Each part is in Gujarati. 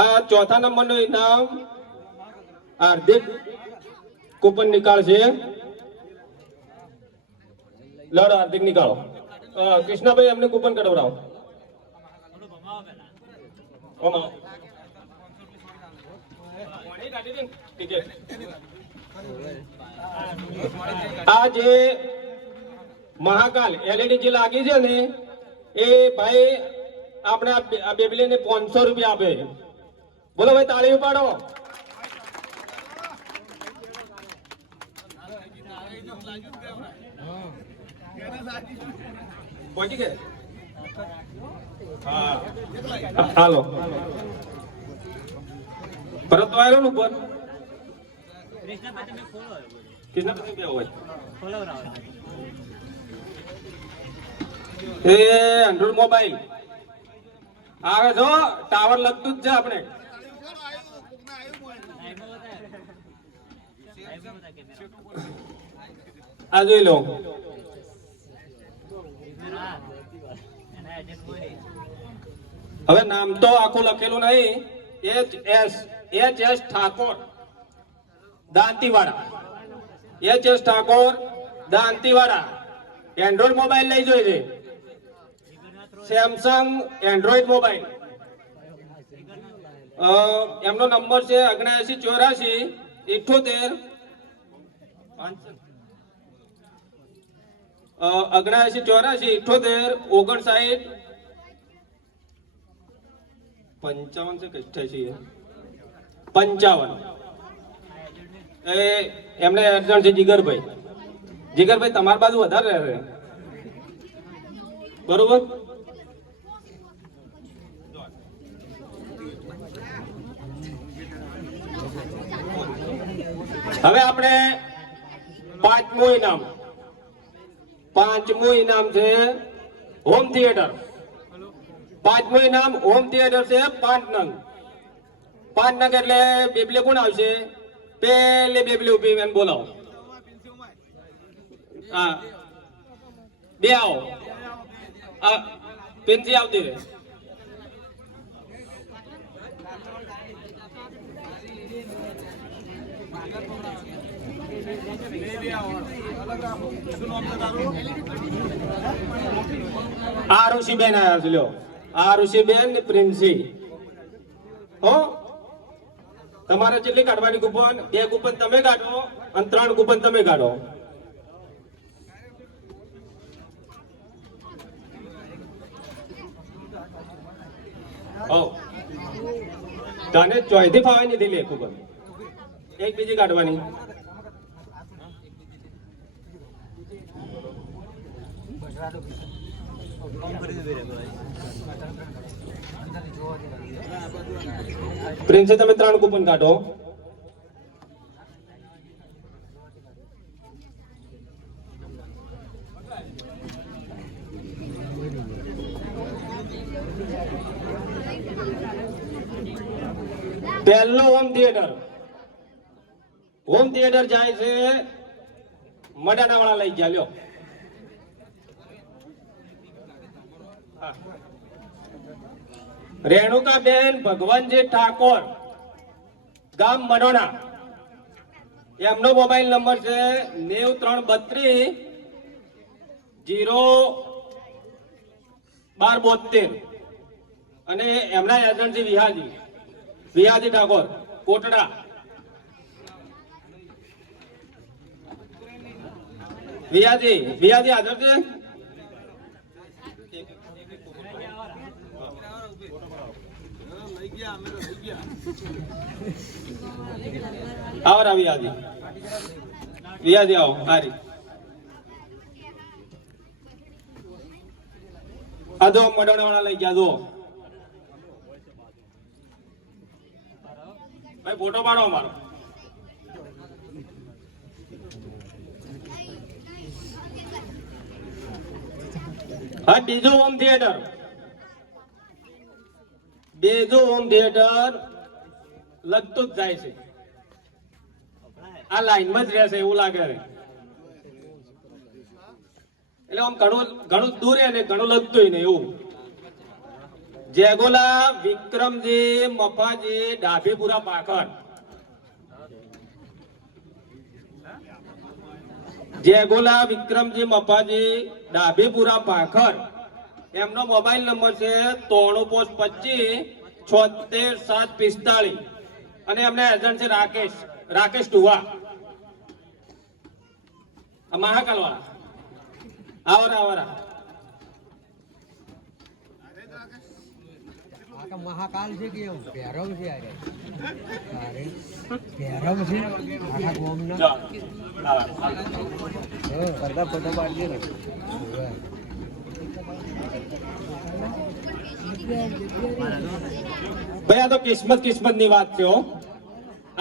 આ ચોથા નંબરનું ઇનામ હાર્દિક કૂપન નીકાળશે. લડો હાર્દિક નીકાળો. કૃષ્ણાભાઈ અમને કૂપન કઢવડાવો. આ જે મહાકાલ એલઈડી જે લાગી છે ને એ ભાઈ આપણે આ બેબલીને 500 રૂપિયા આપે. બોલો ભાઈ, તાળી પાડો. પહોંચી ગયા? હા, હાલો. પરત તો આવ્યો ને ઉપર. કૃષ્ણપતિ બે હોય એ એન્ડ્રોઇડ મોબાઈલ આવે છો. ટાવર લગતું જ છે આપણે. આ જોઈ લો. હવે નામ તો આખું લખેલું નહીં. એચ.એસ. ઠાકોર દાંતીવાડા. એચ.એસ. ઠાકોર દાંતીવાડા એન્ડ્રોઇડ મોબાઈલ લઈ જોઈ છે. Samsung Android mobile. એમનો નંબર છે 7984 78 7984 78 59 55 છે કે 88 55. એ એમને અર્જન્ટ છે. જીગરભાઈ, જીગરભાઈ તમારી બાજુ વધારે રહે બરોબર. હવે આપણે પાંચમું ઇનામ છે હોમ થિયેટર. પાંચમું ઇનામ હોમ થિયેટર છે 5 નંગ. 5 નંગ એટલે બેબલે કોણ આવશે? પેલી બેબલી ઉભી એને બોલાવો. હા, બે આવો. પેન્સી આવતી રહે. આરુષિબેન આવ્યા છે. લ્યો, આરુષિબેન પ્રિન્સી. હો, તમારે જેટલી કાઢવાની કૂપન? 2 કૂપન તમે કાઢો અને 3 કૂપન તમે કાઢો. તને ચોયથી ફાવે નથી લે કૂપન. એક બીજી કાઢવાની. પ્રિન્સે તમે 3 કૂપન કાઢો. પહેલો હોમ થિયેટર જાય છે મડાના વાળા લઈ ગયા. લ્યો, રેણુકાબેન ભગવાનજી ઠાકોર ગામ મડોણા. એમનો મોબાઈલ નંબર છે 9332 01272 અને એમના એજન્ટ છે વિહાજી ઠાકોર કોટડા. વિહાજી હાજર છે? આવો વિહાજી આવો. હારી આ દો મડોણા વાળા લઈ ગયા. દો ભાઈ, ફોટો પાડો અમારો. હા, બીજું હોમ થિયેટર લગતું જ જાય છે. આ લાઈનમાં જ રહેશે એવું લાગે છે. એટલે આમ ઘણું દૂર ને ઘણું લગતું ને એવું. જેગોલા વિક્રમજી મફાજી ડાભીપુરા પાખર. જેગોલા વિક્રમજી મફાજી ડાભીપુરા પાખર. એમનો મોબાઈલ નંબર છે 9325 76 745 અને એમના એજન્ટ છે રાકેશ ટુવા મહાકાલ વાળા. આવરા મહાકાલ છે કે ભૈરવ છે ભૈરવ છે આખા ગોમના કરતા ફોટો પાડજે ને. ભાઈ આ તો કિસ્મત ની વાત છે.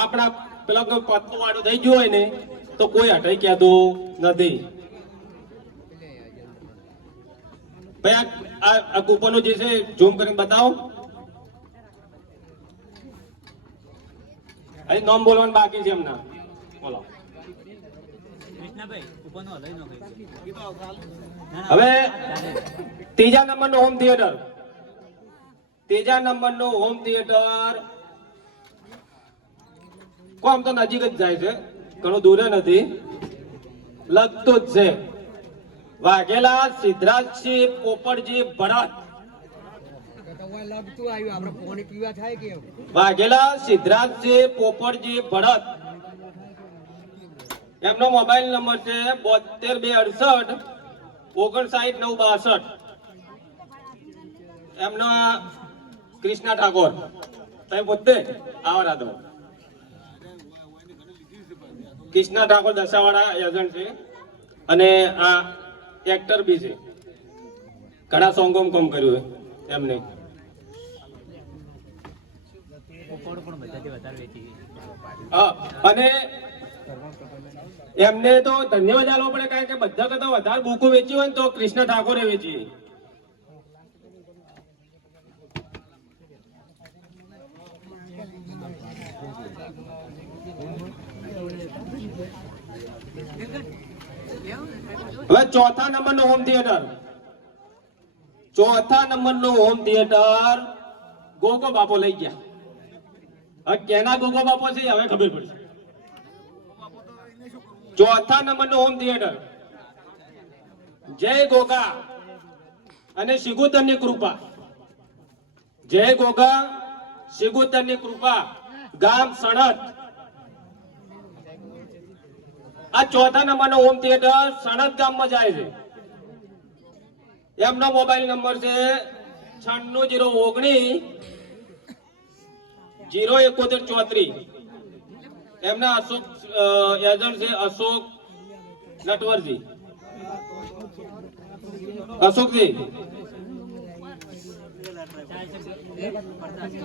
આપણા પેલા કોઈ પત્તો વાળું થઈ ગયું હોય ને તો કોઈ હટાઈ કહેતું નથી. ભાઈ આ કૂપનો જે છે ઝૂમ કરીને બતાવો. અહીં નામ બોલવાનું બાકી છે એમના. બોલો. હવે ત્રીજા નંબરનો હોમ થિયેટર. કોમ તો નજીક જ જાય છે, ઘણું દૂર નથી, લગતું જ છે. વાઘેલા સિદ્ધરાજસિંહ પોપટજી ભરત. લગતું આવ્યું આપણે પાણી પીવા થાય કે વાઘેલા સિદ્ધરાજસિંહ પોપટજી ભરત. એમનો મોબાઈલ નંબર છે 72 268 59 62. એમનો કૃષ્ણા ઠાકોર. તમે પોતે આવરા દો. કૃષ્ણા ઠાકોર દશાવાળા એજન્ટ છે અને આ એક્ટર બી છે. ઘણા સોંગો કામ કર્યું એમને. અને એમને તો ધન્યવાદ આપવો પડે, કારણ કે બધા કરતા વધારે બુકો વેચી હોય ને તો કૃષ્ણ ઠાકોરે વેચી. હવે ચોથા નંબરનો હોમ થિયેટર ગોગો બાપો લઈ ગયા. હવે કેના ગોગો બાપો છે હવે ખબર પડશે. ચોથા નંબરનો હોમ થિયેટર જય ગોગા અને શિગુતરની કૃપા. જય ગોગા શિગુતરની કૃપા, ગામ સણદ. આ ચોથા નંબરનો હોમ થિયેટર સણદ ગામમાં જાય છે. એમનો મોબાઈલ નંબર છે 96 019 071 34. એમના અશોક એજન્ટ છે અશોક નટવરજી. અશોકજી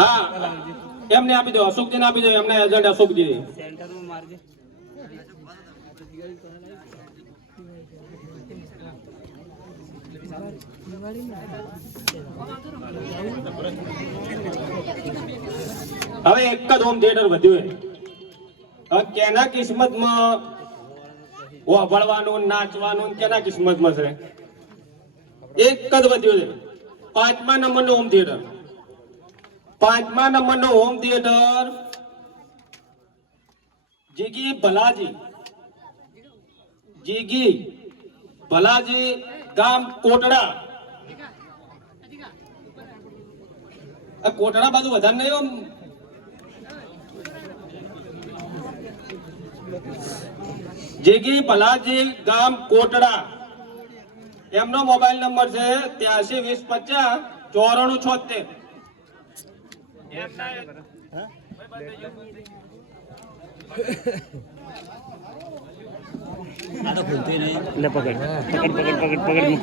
હા એમને આપી દો. અશોકજીને આપી દો. એમના એજન્ટ અશોકજી. હવે એક જ હોમ થિયેટર વધ્યું. હવે કેના કિસ્મતમાં વાપરવાનું નાચવાનું કેના કિસ્મતમાં છે? એક જ વધ્યું છે. પાંચમા નંબરનો હોમ થિયેટર જીગી ભલાજી ગામ કોટડા. કોટડા બાજુ વધારે નહીં. જીગી ભલાજી ગામ કોટડા. એમનો મોબાઈલ નંબર છે 83 પકડ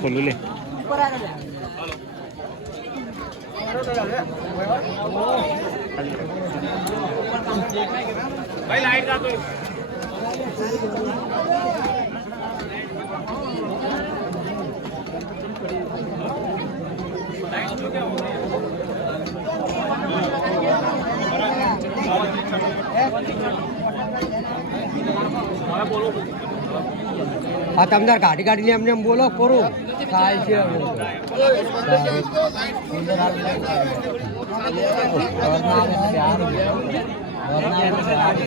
ખોલું લે. ભાઈ લાઈટ રાખો. આ તમદાર ગાડી એમને એમ બોલો ખોરું. મહાકાલ છે હવે તો. સુંદર હાલ છે. ઘરમાં આવે છે, હારું છે.